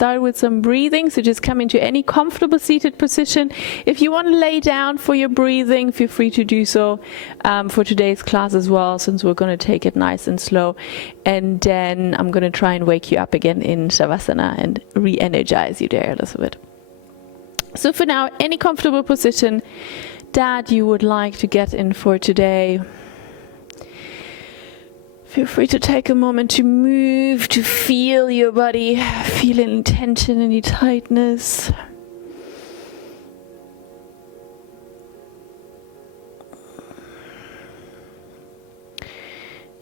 start with some breathing. So just come into any comfortable seated position. If you want to lay down for your breathing, feel free to do so for today's class as well, since we're going to take it nice and slow. And then I'm going to try and wake you up again in Shavasana and re-energize you there a little bit. So for now, any comfortable position that you would like to get in for today. Feel free to take a moment to move, to feel your body, feel any tension, any tightness.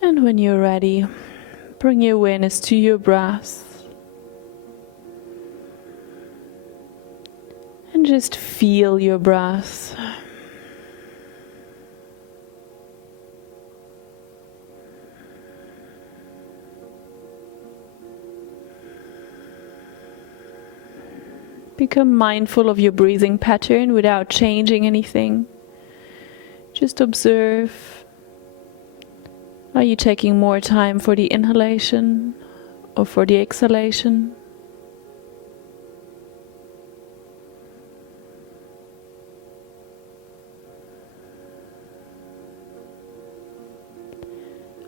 And when you're ready, bring your awareness to your breath. And just feel your breath. Become mindful of your breathing pattern without changing anything. Just observe. Are you taking more time for the inhalation or for the exhalation?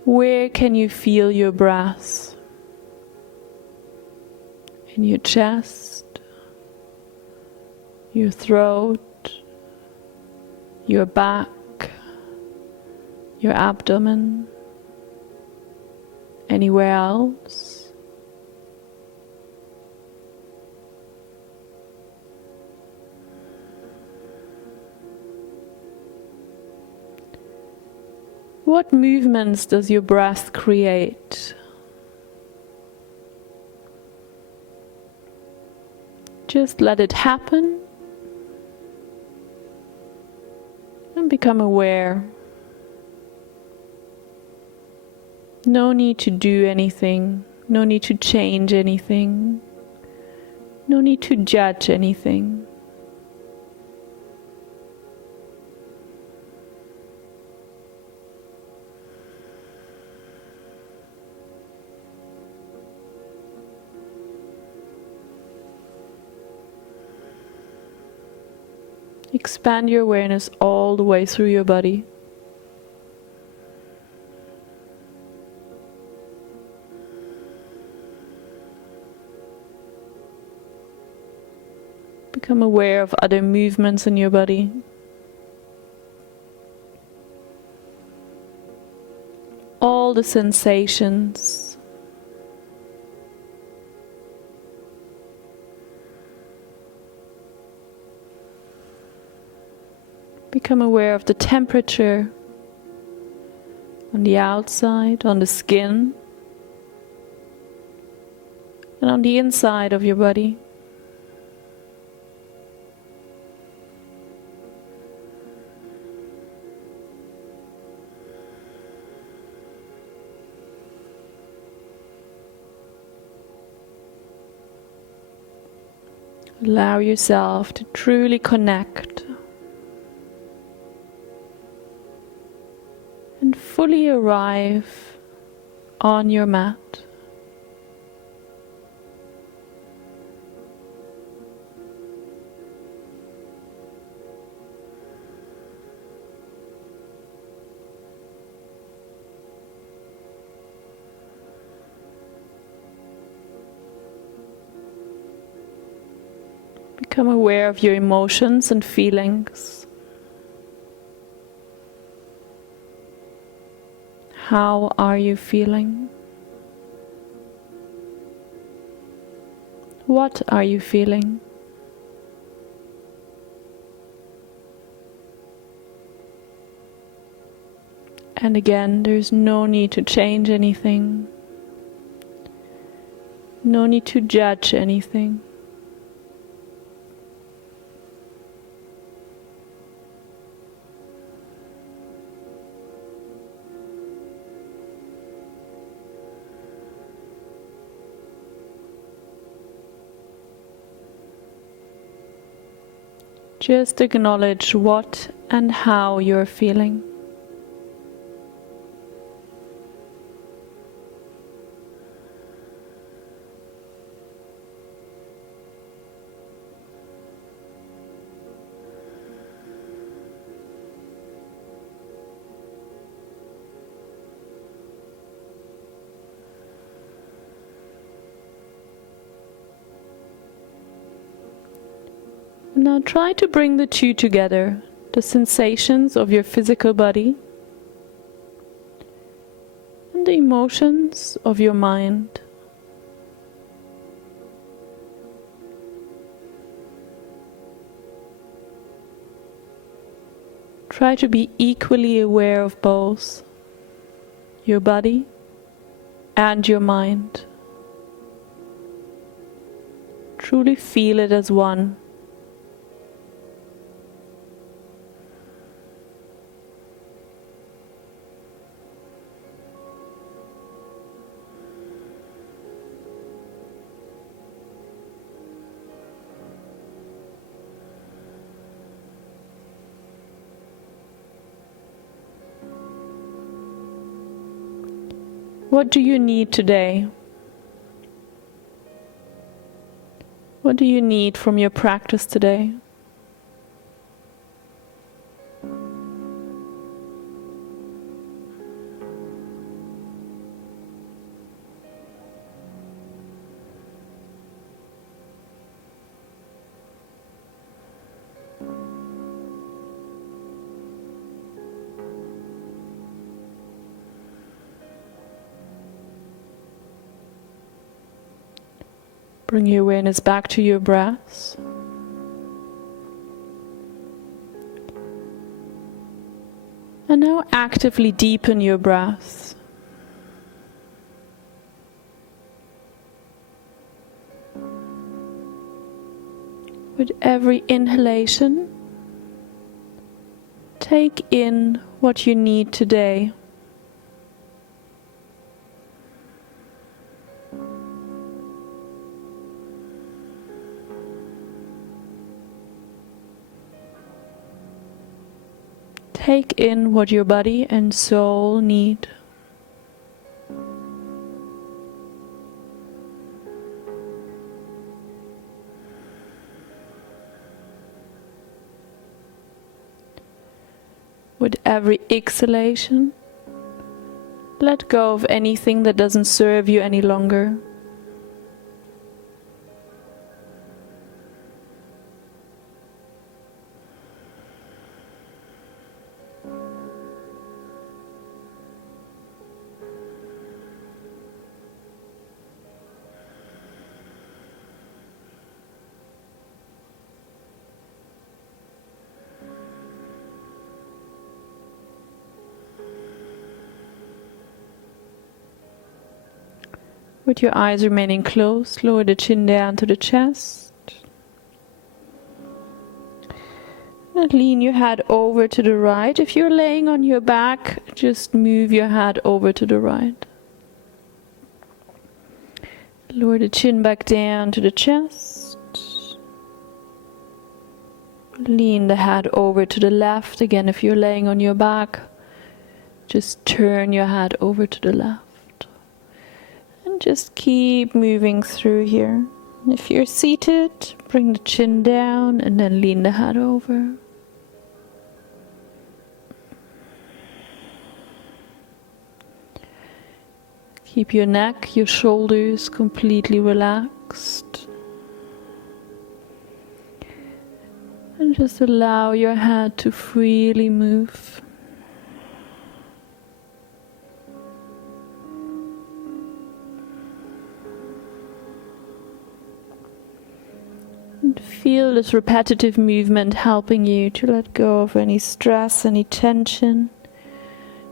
Where can you feel your breath? In your chest, your throat, your back, your abdomen, anywhere else? What movements does your breath create? Just let it happen and become aware. No need to do anything, no need to change anything, no need to judge anything. Expand your awareness all the way through your body. Become aware of other movements in your body. All the sensations. Become aware of the temperature on the outside, on the skin, and on the inside of your body. Allow yourself to truly connect and fully arrive on your mat. Become aware of your emotions and feelings. How are you feeling? What are you feeling? And again, there's no need to change anything. No need to judge anything. Just acknowledge what and how you're feeling. Now try to bring the two together, the sensations of your physical body and the emotions of your mind. Try to be equally aware of both your body and your mind. Truly feel it as one. What do you need today? What do you need from your practice today? Bring your awareness back to your breath. And now actively deepen your breath. With every inhalation, take in what you need today. Take in what your body and soul need. With every exhalation, let go of anything that doesn't serve you any longer. With your eyes remaining closed, lower the chin down to the chest. And lean your head over to the right. If you're laying on your back, just move your head over to the right. Lower the chin back down to the chest. Lean the head over to the left. Again, if you're laying on your back, just turn your head over to the left. Just keep moving through here. If you're seated, bring the chin down and then lean the head over. Keep your neck, your shoulders completely relaxed. And just allow your head to freely move. Feel this repetitive movement helping you to let go of any stress, any tension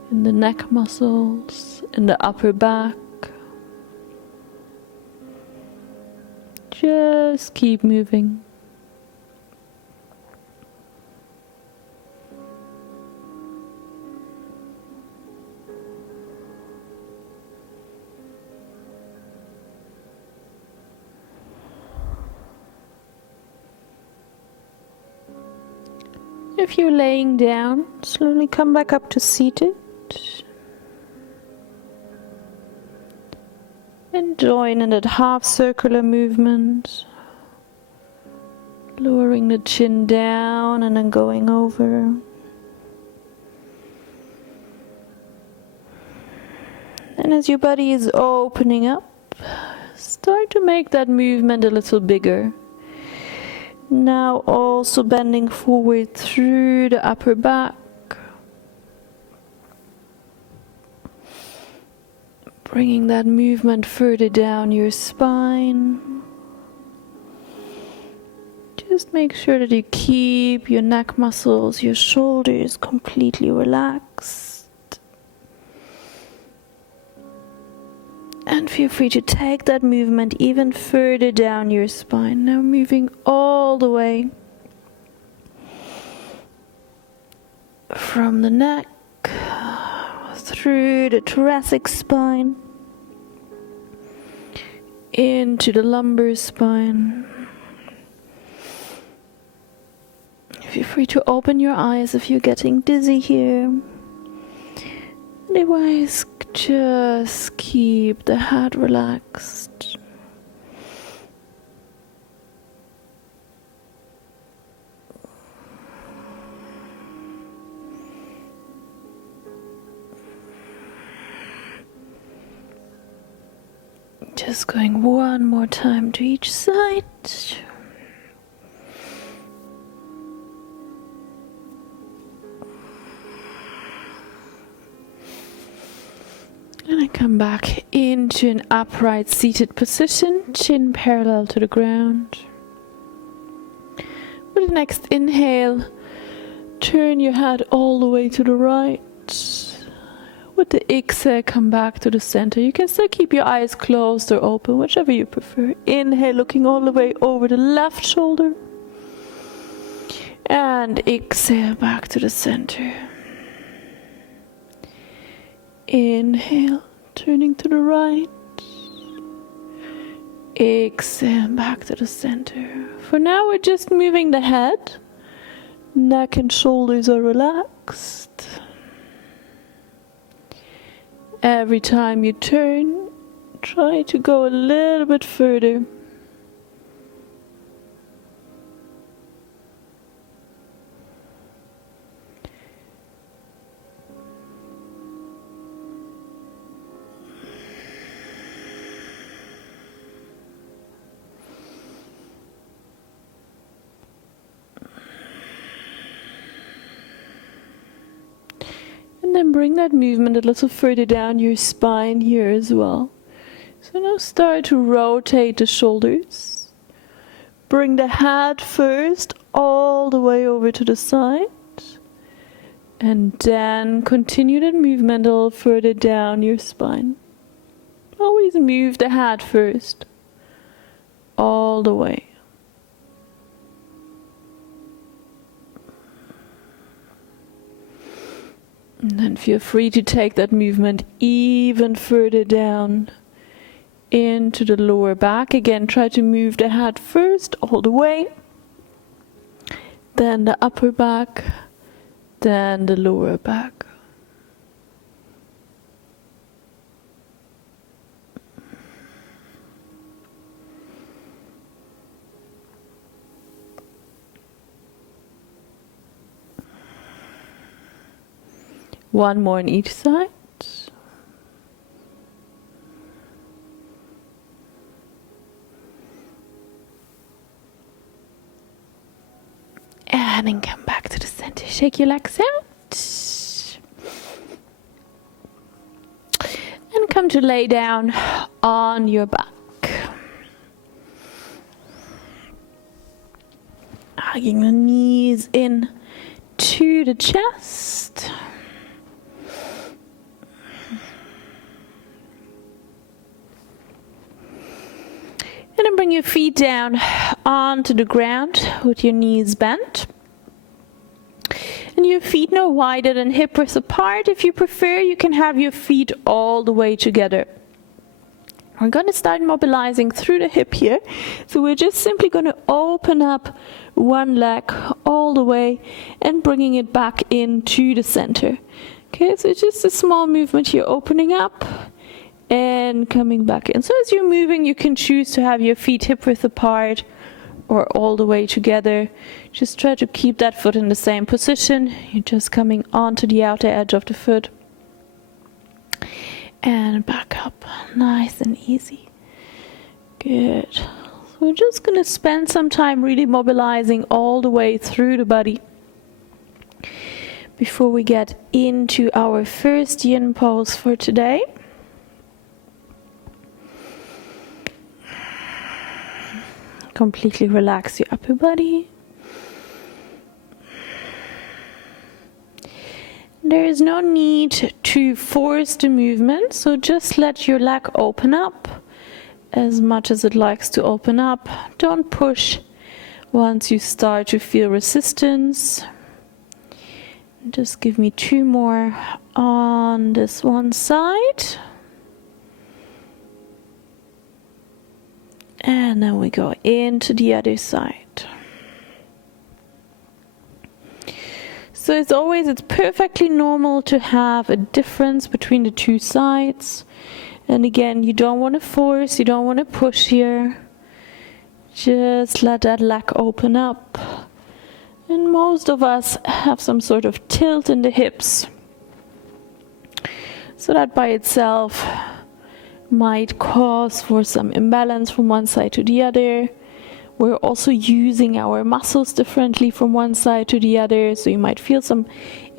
in the neck muscles, in the upper back. Just keep moving. If you're laying down, slowly come back up to seated. And join in that half circular movement. Lowering the chin down and then going over. And as your body is opening up, start to make that movement a little bigger. Now also bending forward through the upper back. Bringing that movement further down your spine. Just make sure that you keep your neck muscles, your shoulders completely relaxed. And feel free to take that movement even further down your spine. Now moving all the way from the neck through the thoracic spine into the lumbar spine. Feel free to open your eyes if you're getting dizzy here. Otherwise, just keep the head relaxed. Just going one more time to each side. And I come back into an upright seated position, chin parallel to the ground. With the next inhale, turn your head all the way to the right. With the exhale, come back to the center. You can still keep your eyes closed or open, whichever you prefer. Inhale, looking all the way over the left shoulder. And exhale, back to the center. Inhale, turning to the right. Exhale, back to the center. For now, we're just moving the head. Neck and shoulders are relaxed. Every time you turn, try to go a little bit further. And then bring that movement a little further down your spine here as well. So now start to rotate the shoulders. Bring the head first all the way over to the side. And then continue that movement a little further down your spine. Always move the head first. All the way. And then feel free to take that movement even further down into the lower back. Again, try to move the head first all the way. Then the upper back. Then the lower back. One more on each side. And then come back to the center. Shake your legs out. And come to lay down on your back. Hugging the knees in to the chest. And then bring your feet down onto the ground with your knees bent. And your feet no wider than hip width apart. If you prefer, you can have your feet all the way together. We're going to start mobilizing through the hip here. So we're just simply going to open up one leg all the way and bringing it back into the center. Okay, so it's just a small movement here, opening up and coming back in. So as you're moving, you can choose to have your feet hip width apart or all the way together. Just try to keep that foot in the same position. You're just coming onto the outer edge of the foot. And back up. Nice and easy. Good. We're just going to spend some time really mobilizing all the way through the body before we get into our first yin pose for today. Completely relax your upper body. There is no need to force the movement, so just let your leg open up as much as it likes to open up. Don't push once you start to feel resistance. Just give me 2 more on this one side. And then we go into the other side. So as always, it's perfectly normal to have a difference between the 2 sides. And again, you don't want to force, you don't want to push here. Just let that leg open up. And most of us have some sort of tilt in the hips. So that by itself might cause for some imbalance from one side to the other. We're also using our muscles differently from one side to the other. So you might feel some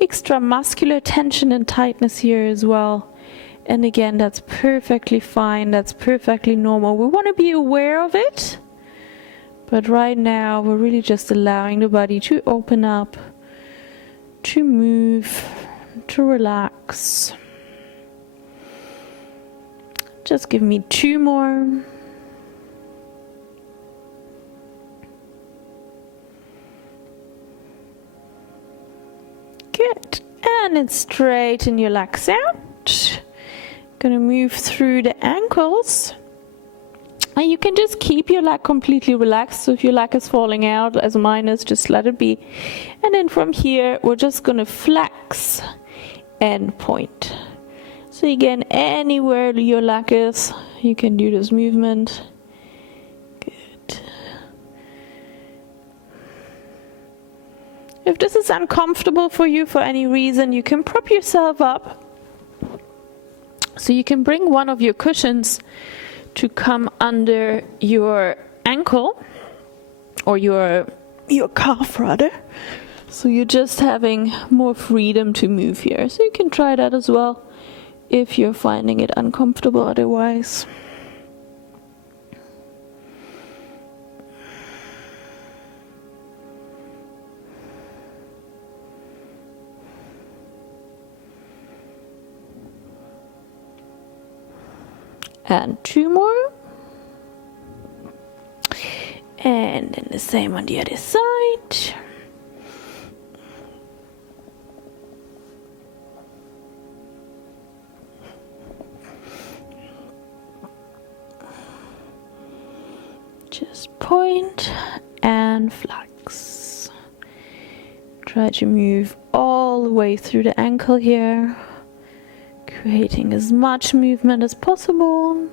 extra muscular tension and tightness here as well. And again, that's perfectly fine, that's perfectly normal. We want to be aware of it, but right now we're really just allowing the body to open up, to move, to relax. Just give me 2 more. Good. And then straighten your legs out. Gonna move through the ankles, and you can just keep your leg completely relaxed. So if your leg is falling out as mine is, just let it be. And then from here we're just gonna flex and point. So again, anywhere your leg is, you can do this movement. Good. If this is uncomfortable for you for any reason, you can prop yourself up. So you can bring one of your cushions to come under your ankle, or your calf rather. So you're just having more freedom to move here. So you can try that as well if you're finding it uncomfortable otherwise. And 2 more. And then the same on the other side. Just point and flex. Try to move all the way through the ankle here, creating as much movement as possible.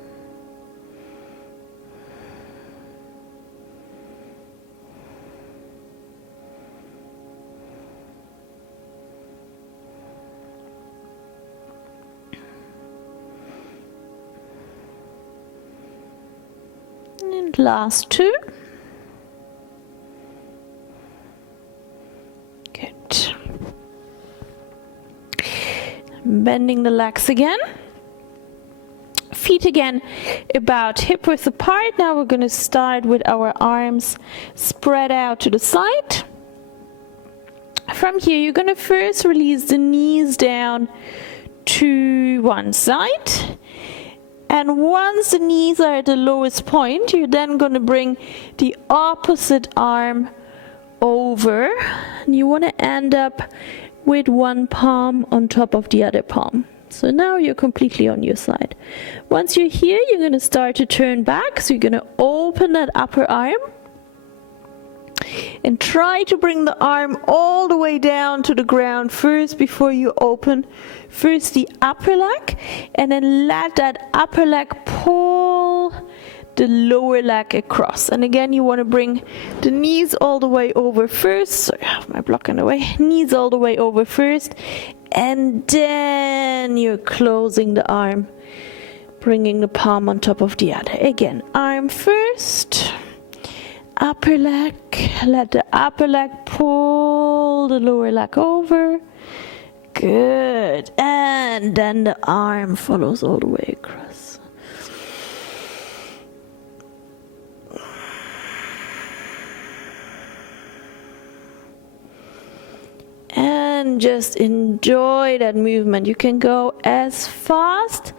And last 2. Good. Bending the legs again. Feet again about hip width apart. Now we're going to start with our arms spread out to the side. From here you're going to first release the knees down to one side. And once the knees are at the lowest point, you're then going to bring the opposite arm over. And you want to end up with one palm on top of the other palm. So now you're completely on your side. Once you're here, you're going to start to turn back. So you're going to open that upper arm. And try to bring the arm all the way down to the ground first before you open first the upper leg, and then let that upper leg pull the lower leg across. And again, you want to bring the knees all the way over first. Sorry, I have my block in the way. Knees all the way over first, and then you're closing the arm, bringing the palm on top of the other. Again, arm first. upper leg. Let the upper leg pull the lower leg over. Good. And then the arm follows all the way across. And just enjoy that movement. You can go as fast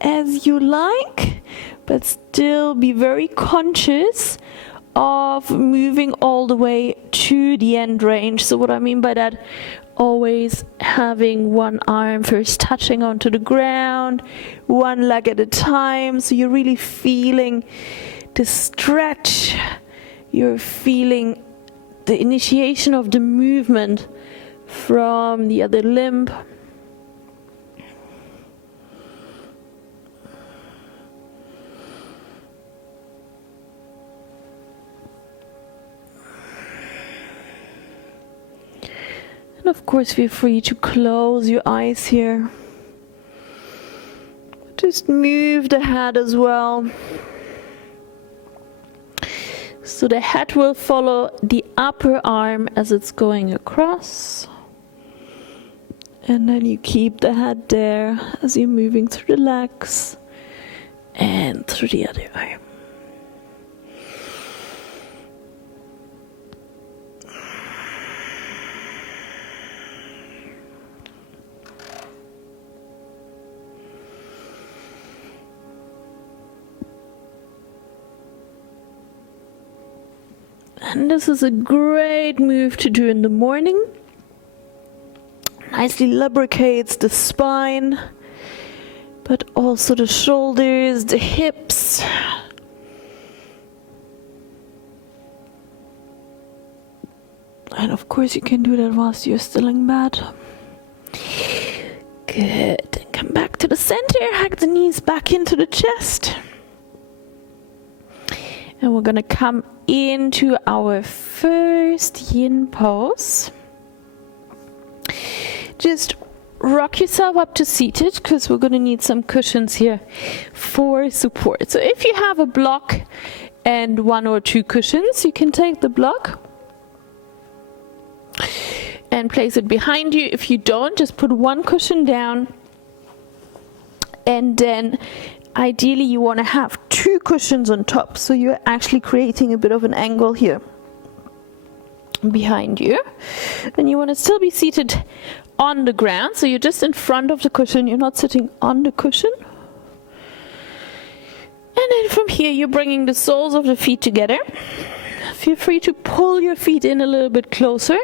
as you like, but still be very conscious of moving all the way to the end range. So what I mean by that, always having one arm first touching onto the ground, one leg at a time, so you're really feeling the stretch, you're feeling the initiation of the movement from the other limb. And of course, feel free to close your eyes here. Just move the head as well. So the head will follow the upper arm as it's going across. And then you keep the head there as you're moving through the legs and through the other arm. And this is a great move to do in the morning. Nicely lubricates the spine, but also the shoulders, the hips. And of course you can do that whilst you're still in bed. Good. Come back to the center, hug the knees back into the chest. And we're going to come into our first yin pose. Just rock yourself up to seated, because we're going to need some cushions here for support. So if you have a block and one or two cushions, you can take the block and place it behind you. If you don't, just put one cushion down, and then ideally you want to have two cushions on top, so you're actually creating a bit of an angle here behind you. And you want to still be seated on the ground, so you're just in front of the cushion, you're not sitting on the cushion. And then from here you're bringing the soles of the feet together. Feel free to pull your feet in a little bit closer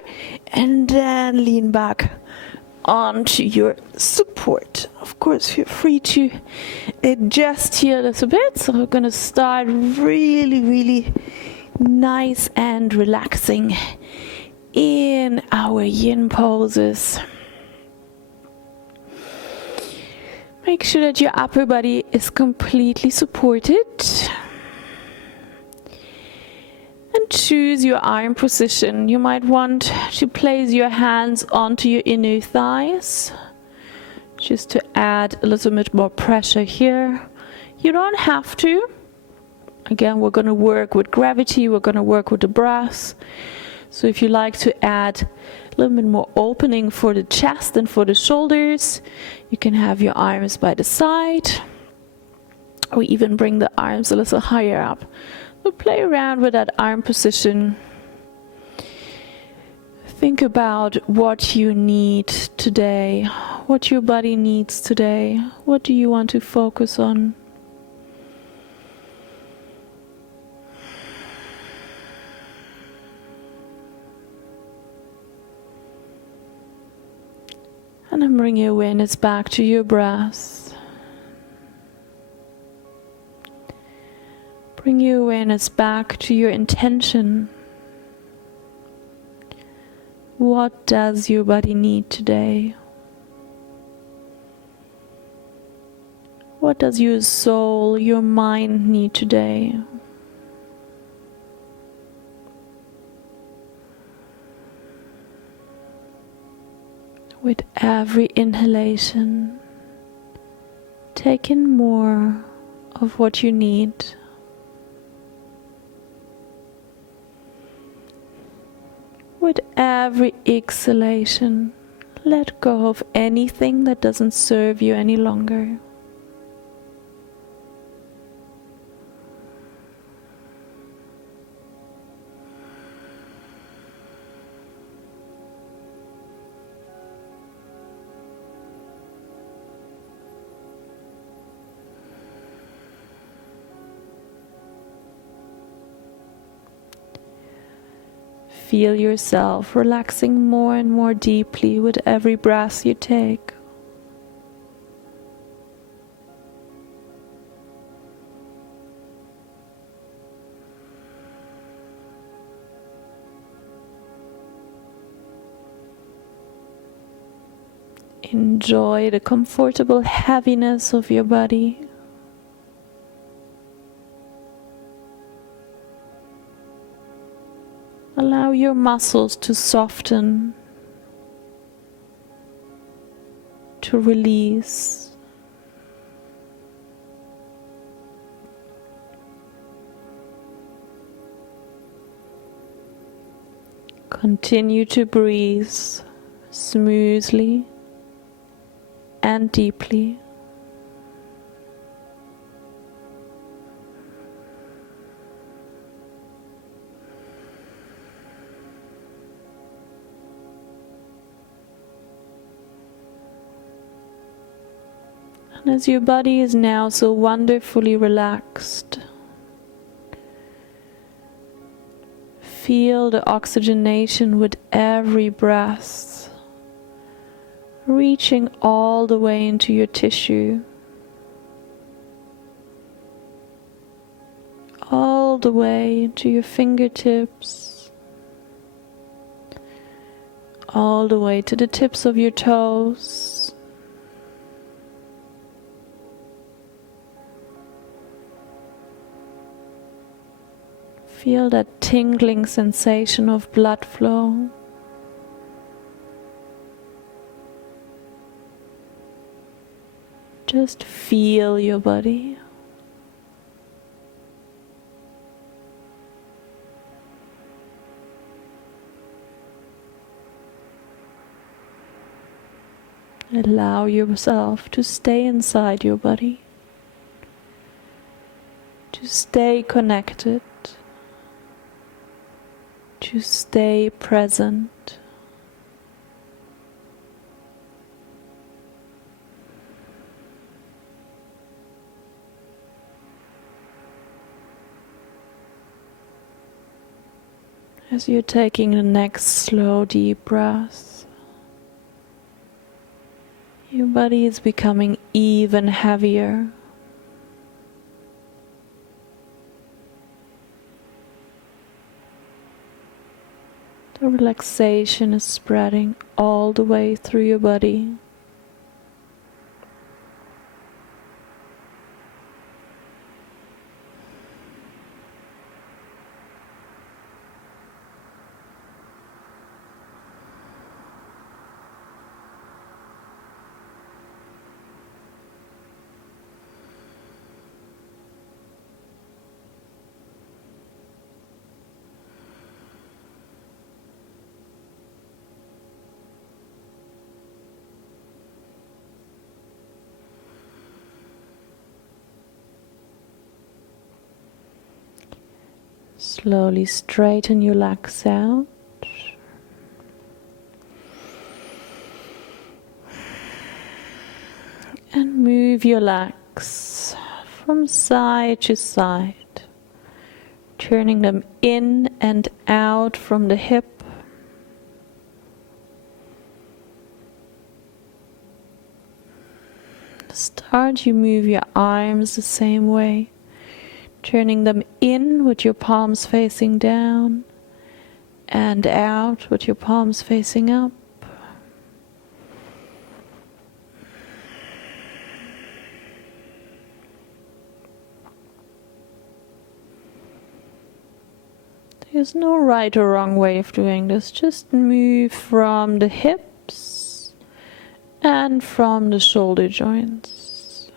and then lean back onto your support. Of course, feel free to adjust here a little bit. So we're going to start really nice and relaxing in our yin poses. Make sure that your upper body is completely supported. And choose your arm position. You might want to place your hands onto your inner thighs, just to add a little bit more pressure here. You don't have to. Again, we're going to work with gravity, we're going to work with the breath. So if you like to add a little bit more opening for the chest and for the shoulders, you can have your arms by the side, or even bring the arms a little higher up. So play around with that arm position. Think about what you need today, what your body needs today. What do you want to focus on? And then bring your awareness back to your breath. Bring your awareness back to your intention. What does your body need today? What does your soul, your mind need today? With every inhalation, take in more of what you need. every exhalation, let go of anything that doesn't serve you any longer. Feel yourself relaxing more and more deeply with every breath you take. Enjoy the comfortable heaviness of your body. Allow your muscles to soften, to release. Continue to breathe smoothly and deeply. And as your body is now so wonderfully relaxed, feel the oxygenation with every breath, reaching all the way into your tissue, all the way into your fingertips, all the way to the tips of your toes. Feel that tingling sensation of blood flow. Just feel your body. Allow yourself to stay inside your body, to stay connected, to stay present. As you're taking the next slow, deep breath, your body is becoming even heavier. The relaxation is spreading all the way through your body. Slowly straighten your legs out. And move your legs from side to side, turning them in and out from the hip. Start, you move your arms the same way, turning them in with your palms facing down and out with your palms facing up. There's no right or wrong way of doing this. Just move from the hips and from the shoulder joints.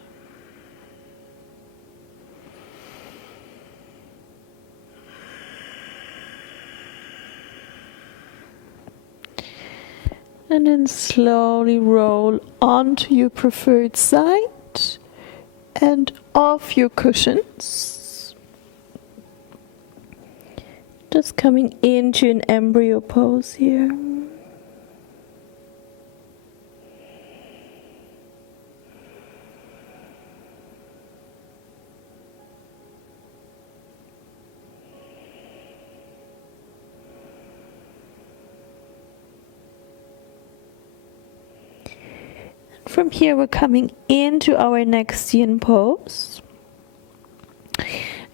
And then slowly roll onto your preferred side and off your cushions. Just coming into an embryo pose here. From here we're coming into our next yin pose. I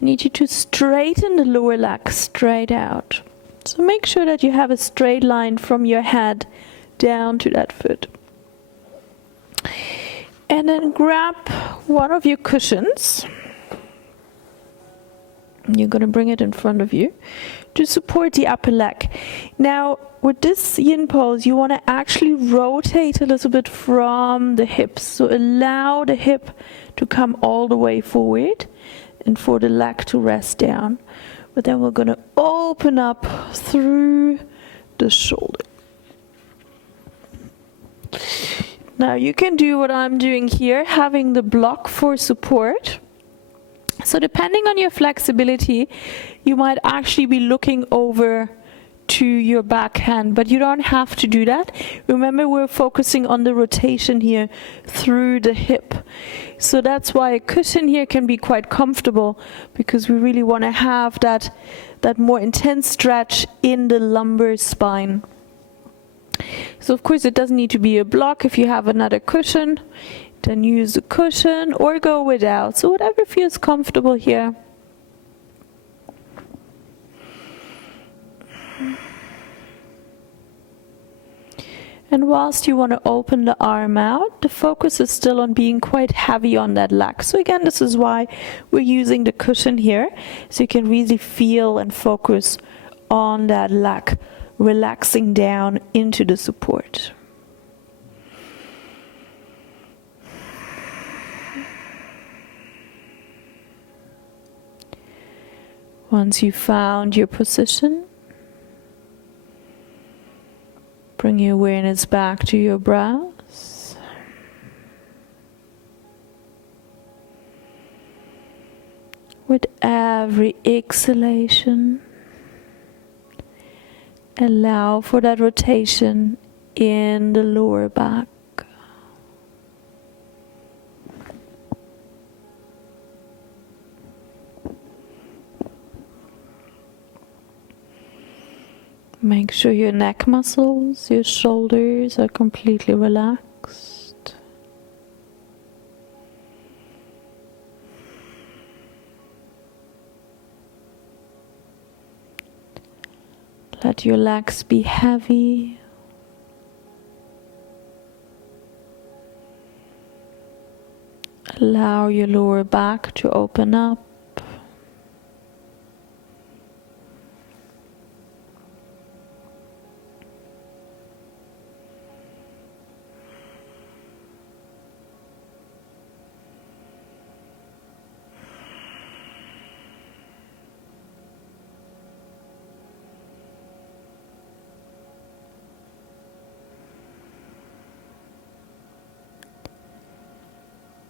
need you to straighten the lower leg straight out. So make sure that you have a straight line from your head down to that foot. And then grab one of your cushions. You're going to bring it in front of you to support the upper leg. Now, with this yin pose, you want to actually rotate a little bit from the hips. So allow the hip to come all the way forward and for the leg to rest down. But then we're going to open up through the shoulder. Now you can do what I'm doing here, having the block for support. So depending on your flexibility, you might actually be looking over to your backhand, but you don't have to do that. Remember, we're focusing on the rotation here through the hip. So that's why a cushion here can be quite comfortable, because we really want to have that more intense stretch in the lumbar spine. So of course it doesn't need to be a block. If you have another cushion, then use the cushion or go without. So whatever feels comfortable here. And whilst you want to open the arm out, the focus is still on being quite heavy on that leg. So again, this is why we're using the cushion here, so you can really feel and focus on that leg, relaxing down into the support. Once you've found your position, bring your awareness back to your brows. With every exhalation, allow for that rotation in the lower back. Make sure your neck muscles, your shoulders are completely relaxed. Let your legs be heavy. Allow your lower back to open up.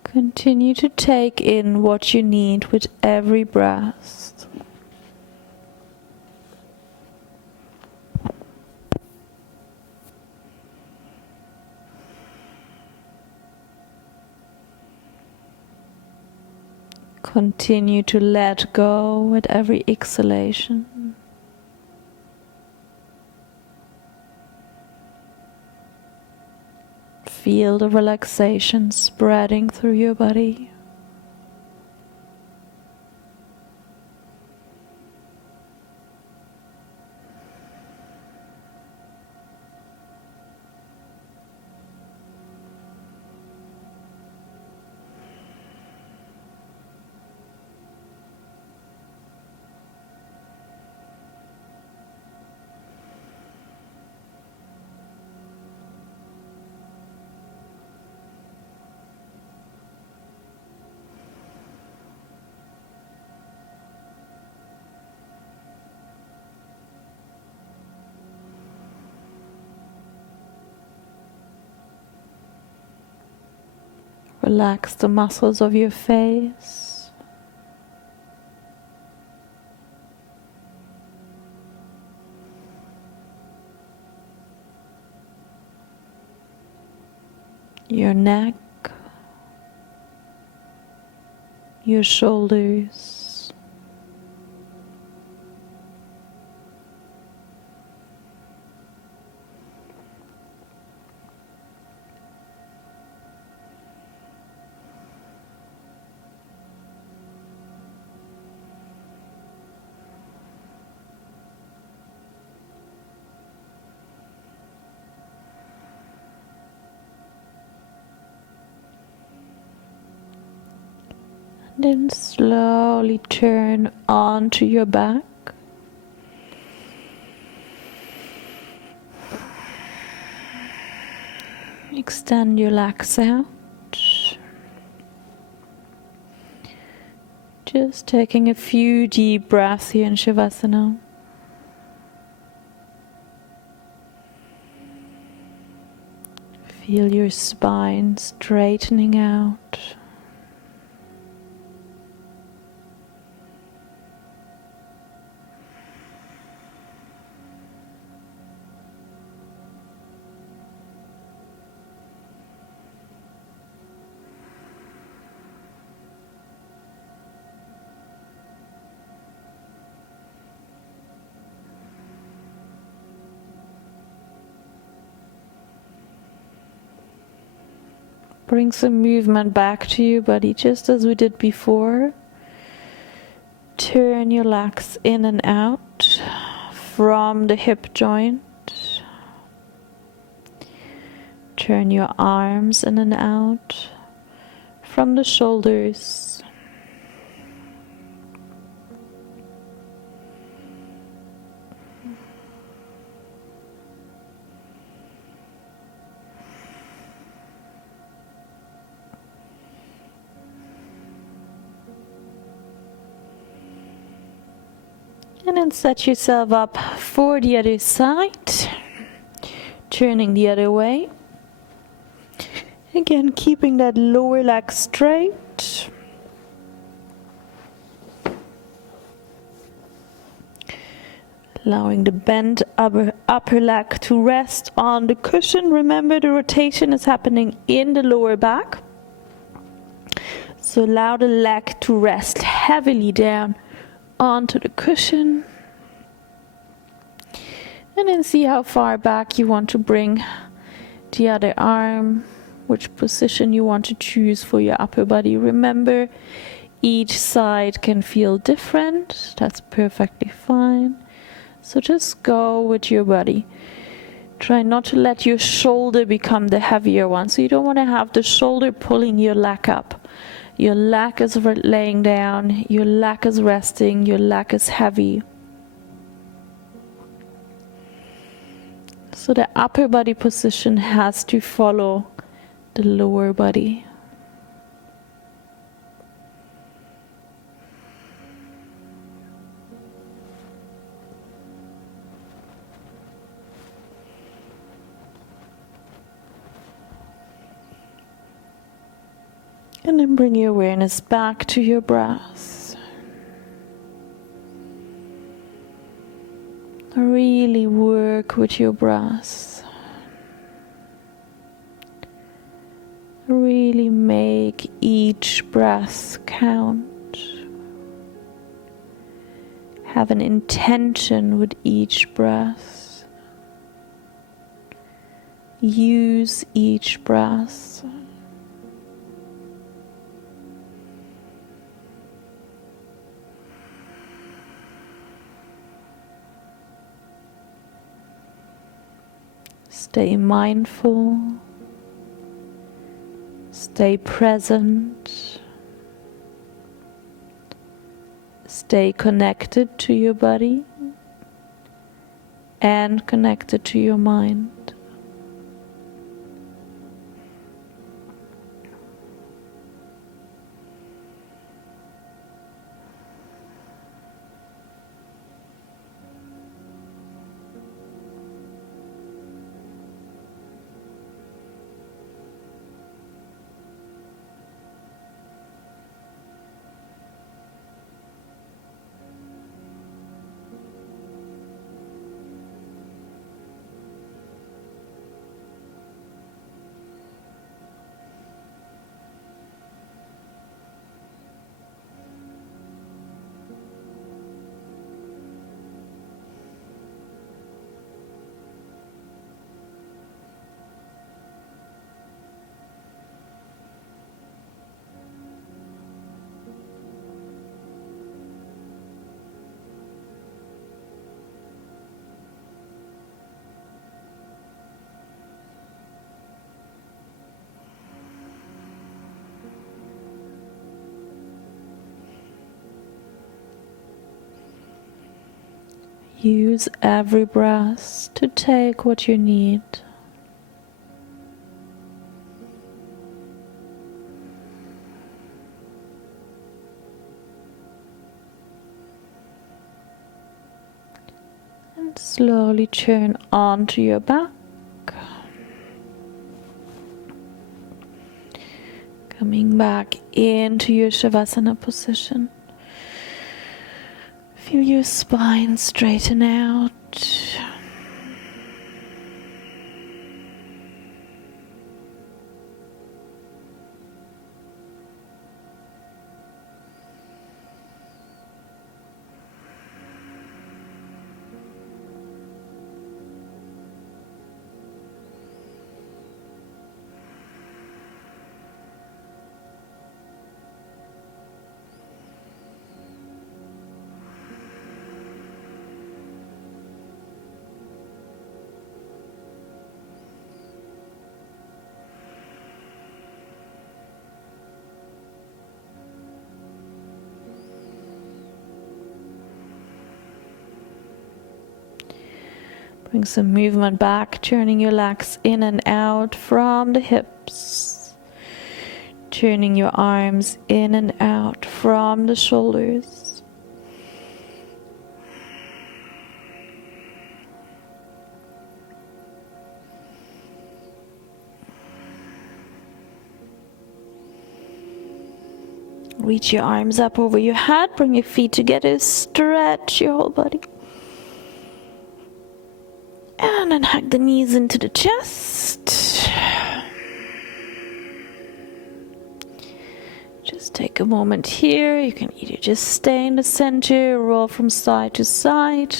Continue to take in what you need with every breath. Continue to let go with every exhalation. Feel the relaxation spreading through your body. Relax the muscles of your face. Your neck, your shoulders, then slowly turn onto your back. Extend your legs out. Just taking a few deep breaths here in Shavasana. Feel your spine straightening out. Bring some movement back to your body, just as we did before. Turn your legs in and out from the hip joint. Turn your arms in and out from the shoulders. And then set yourself up for the other side, turning the other way. Again, keeping that lower leg straight. Allowing the bent upper leg to rest on the cushion. Remember, the rotation is happening in the lower back. So allow the leg to rest heavily down onto the cushion, and then see how far back you want to bring the other arm, which position you want to choose for your upper body. Remember, each side can feel different. That's perfectly fine. So just go with your body. Try not to let your shoulder become the heavier one. So you don't want to have the shoulder pulling your leg up. Your leg is laying down, your leg is resting, your leg is heavy. So the upper body position has to follow the lower body. And then bring your awareness back to your breath. Really work with your breath. Really make each breath count. Have an intention with each breath. Use each breath. Stay mindful, stay present, stay connected to your body and connected to your mind. Use every breath to take what you need. And slowly turn onto your back. Coming back into your Shavasana position. Feel your spine straighten out. Bring some movement back, turning your legs in and out from the hips. Turning your arms in and out from the shoulders. Reach your arms up over your head, bring your feet together, stretch your whole body. And then hug the knees into the chest. Just take a moment here. You can either just stay in the center, roll from side to side.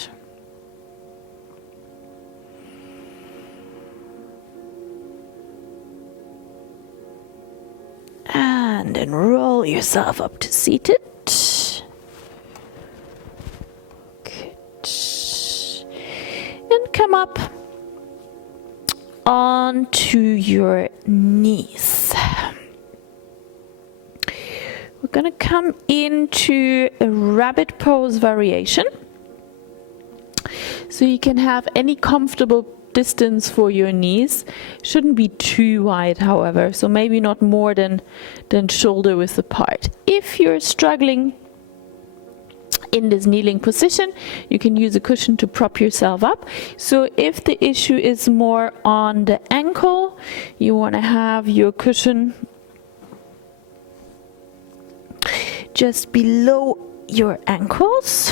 And then roll yourself up to seated. And come up onto your knees. We're going to come into a rabbit pose variation. So you can have any comfortable distance for your knees. Shouldn't be too wide, however, so maybe not more than shoulder width apart. If you're struggling in this kneeling position, you can use a cushion to prop yourself up. So if the issue is more on the ankle, you want to have your cushion just below your ankles,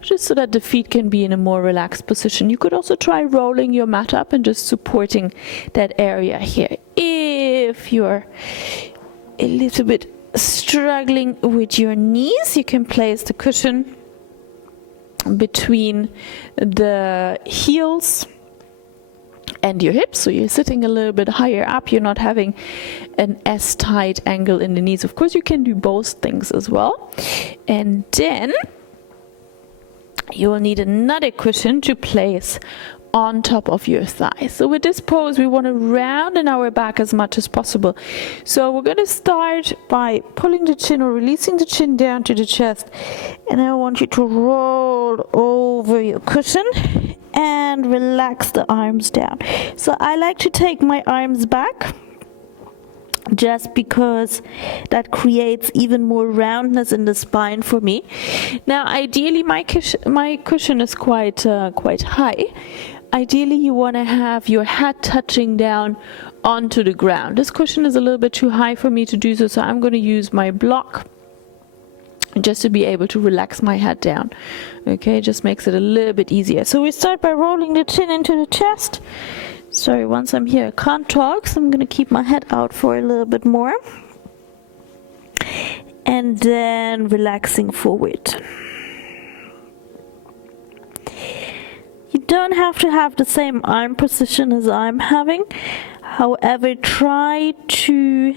just so that the feet can be in a more relaxed position. You could also try rolling your mat up and just supporting that area here. If you're a little bit struggling with your knees, you can place the cushion between the heels and your hips, so you're sitting a little bit higher up. You're not having an S-tight angle in the knees. Of course, you can do both things as well. And then you will need another cushion to place on top of your thighs. So with this pose, we want to round our back as much as possible. So we're going to start by pulling the chin or releasing the chin down to the chest. And I want you to roll over your cushion and relax the arms down. So I like to take my arms back, just because that creates even more roundness in the spine for me. Now, ideally, my cushion is quite high. Ideally, you want to have your head touching down onto the ground. This cushion is a little bit too high for me to do so, so I'm going to use my block just to be able to relax my head down. Okay, just makes it a little bit easier. So we start by rolling the chin into the chest. Sorry, once I'm here, I can't talk, so I'm going to keep my head out for a little bit more. And then relaxing forward. You don't have to have the same arm position as I'm having. However, try to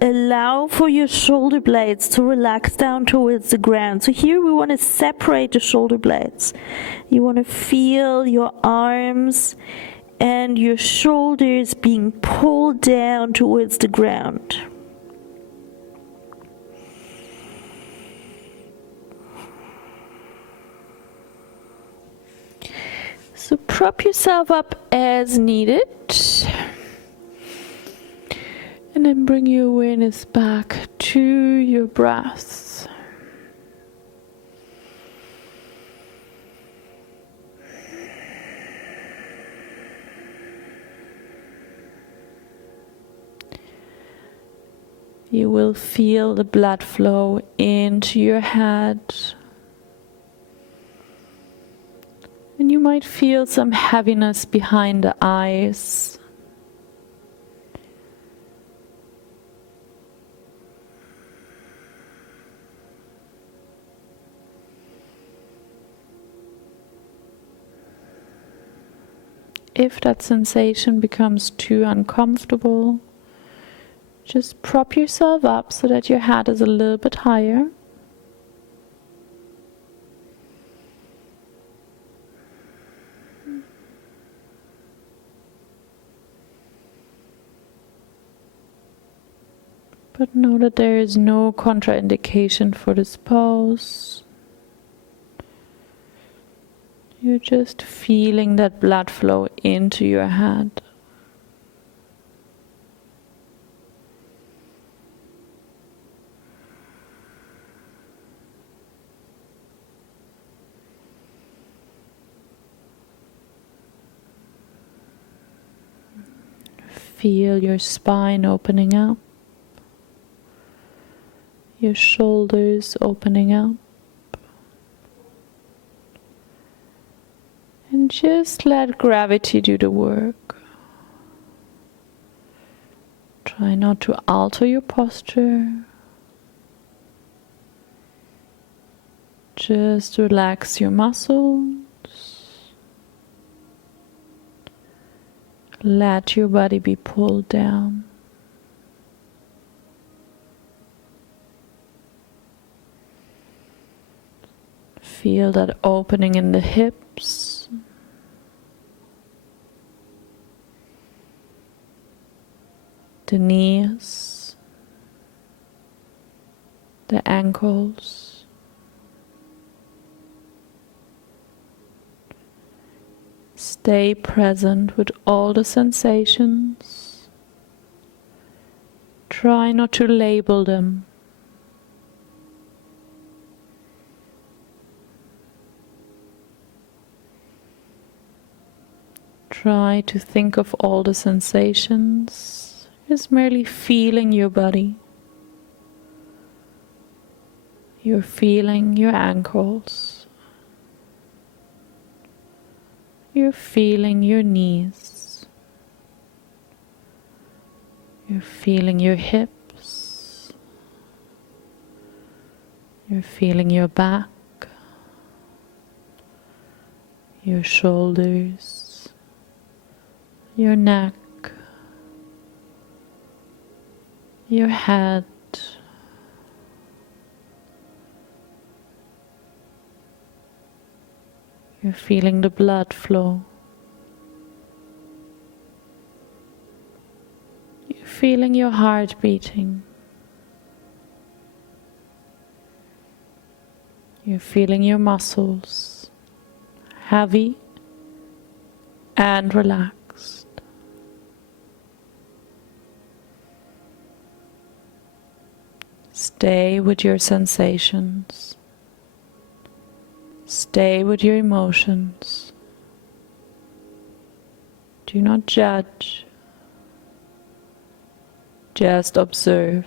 allow for your shoulder blades to relax down towards the ground. So here we want to separate the shoulder blades. You want to feel your arms and your shoulders being pulled down towards the ground. So prop yourself up as needed. And then bring your awareness back to your breath. You will feel the blood flow into your head. And you might feel some heaviness behind the eyes. If that sensation becomes too uncomfortable, just prop yourself up so that your head is a little bit higher. But know that there is no contraindication for this pose. You're just feeling that blood flow into your head. Feel your spine opening up, your shoulders opening up. And just let gravity do the work. Try not to alter your posture. Just relax your muscles. Let your body be pulled down. Feel that opening in the hips. The knees. The ankles. Stay present with all the sensations. Try not to label them. Try to think of all the sensations as merely feeling your body. You're feeling your ankles. You're feeling your knees. You're feeling your hips. You're feeling your back, your shoulders, your neck, your head. You're feeling the blood flow. You're feeling your heart beating. You're feeling your muscles heavy and relaxed. Stay with your sensations. Stay with your emotions. Do not judge. Just observe.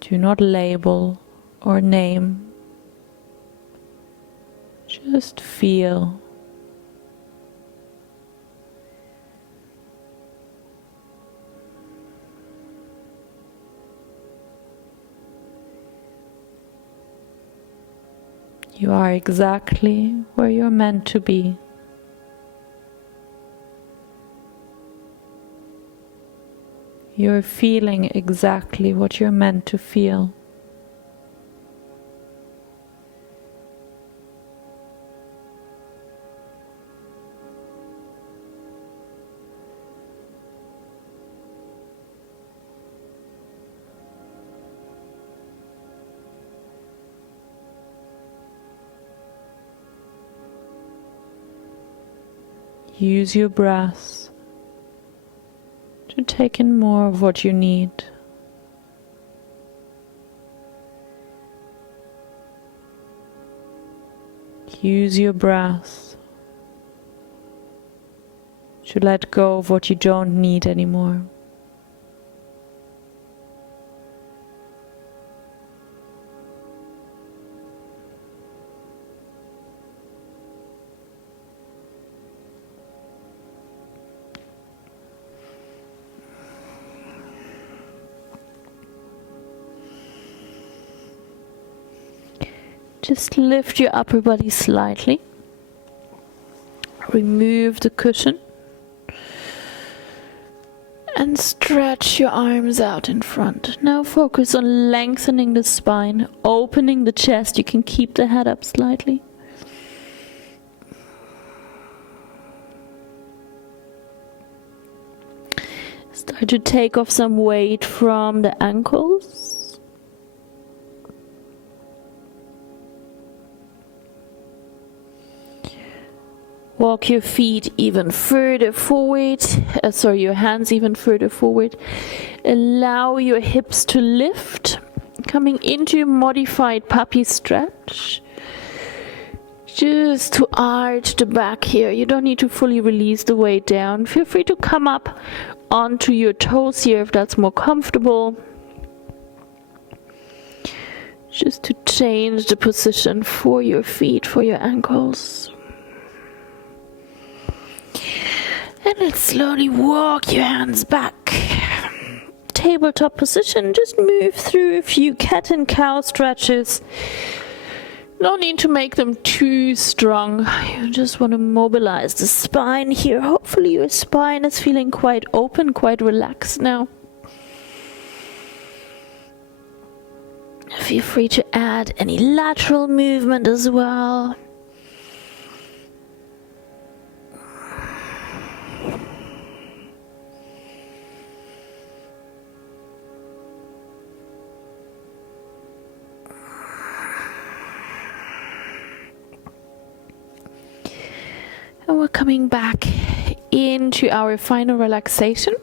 Do not label or name. Just feel. You are exactly where you're meant to be. You're feeling exactly what you're meant to feel. Use your breath to take in more of what you need. Use your breath to let go of what you don't need anymore. Just lift your upper body slightly. Remove the cushion. And stretch your arms out in front. Now focus on lengthening the spine, opening the chest. You can keep the head up slightly. Start to take off some weight from the ankles. Walk your feet even further forward, your hands even further forward. Allow your hips to lift, coming into a modified puppy stretch. Just to arch the back here. You don't need to fully release the weight down. Feel free to come up onto your toes here if that's more comfortable. Just to change the position for your feet, for your ankles. And let's slowly walk your hands back. Tabletop position. Just move through a few cat and cow stretches. No need to make them too strong. You just want to mobilize the spine here. Hopefully your spine is feeling quite open, quite relaxed now. Feel free to add any lateral movement as well. And we're coming back into our final relaxation.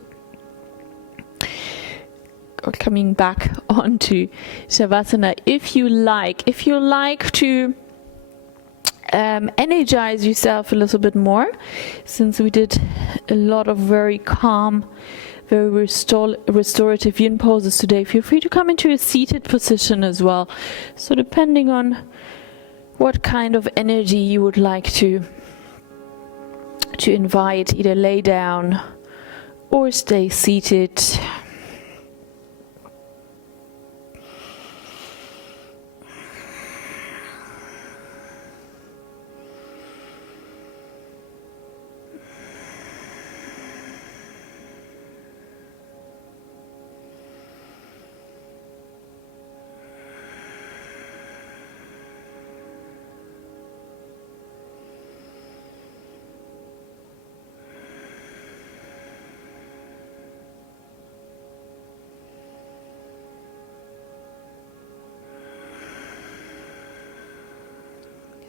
Or coming back onto Shavasana. If you like to energize yourself a little bit more, since we did a lot of very calm, very restorative yin poses today, feel free to come into a seated position as well. So depending on what kind of energy you would like to invite, either lay down or stay seated.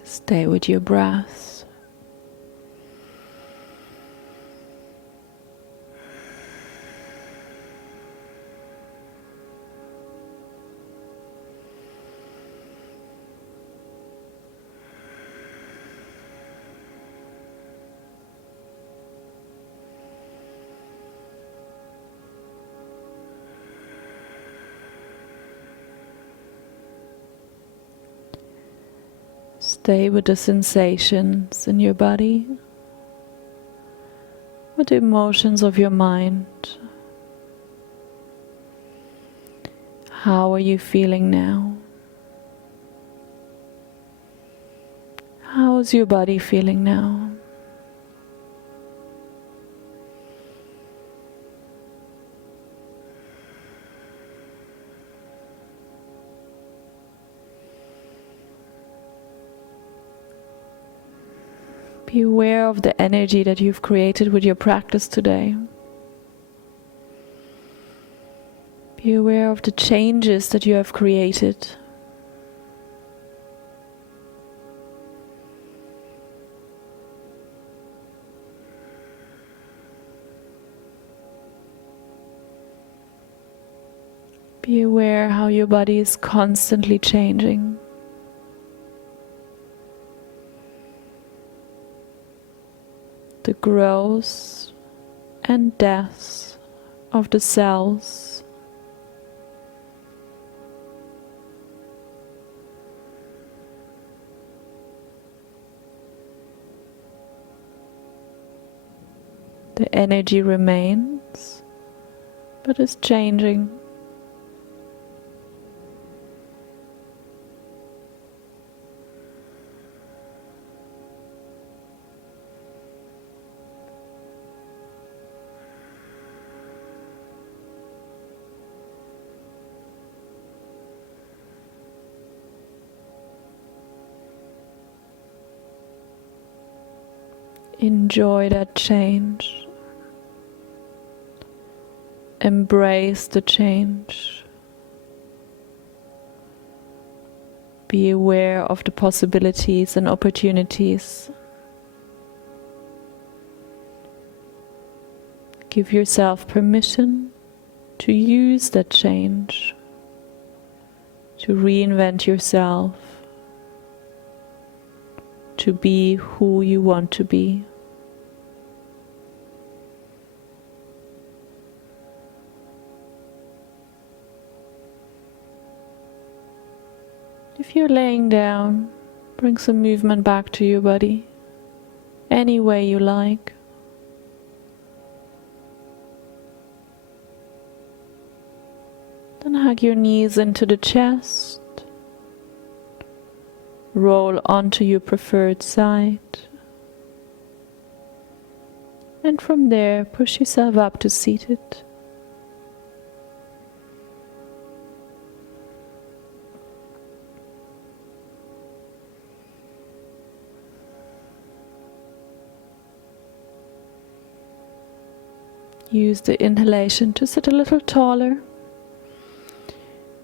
Stay with your breath. Stay with the sensations in your body, with the emotions of your mind. How are you feeling now? How is your body feeling now? Be aware of the energy that you've created with your practice today. Be aware of the changes that you have created. Be aware how your body is constantly changing. The growth and death of the cells. The energy remains, but is changing. Enjoy that change. Embrace the change. Be aware of the possibilities and opportunities. Give yourself permission to use that change, to reinvent yourself, to be who you want to be. If you're laying down, bring some movement back to your body, any way you like. Then hug your knees into the chest. Roll onto your preferred side. And from there, push yourself up to seated. Use the inhalation to sit a little taller,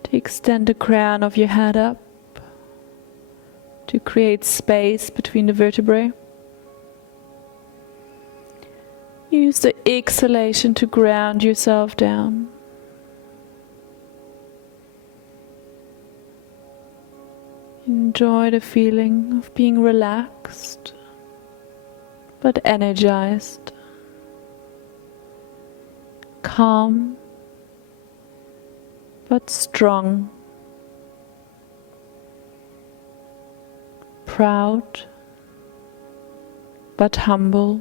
to extend the crown of your head up, to create space between the vertebrae. Use the exhalation to ground yourself down. Enjoy the feeling of being relaxed, but energized. Calm, but strong. Proud, but humble.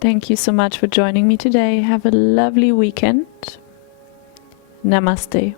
Thank you so much for joining me today. Have a lovely weekend. Namaste.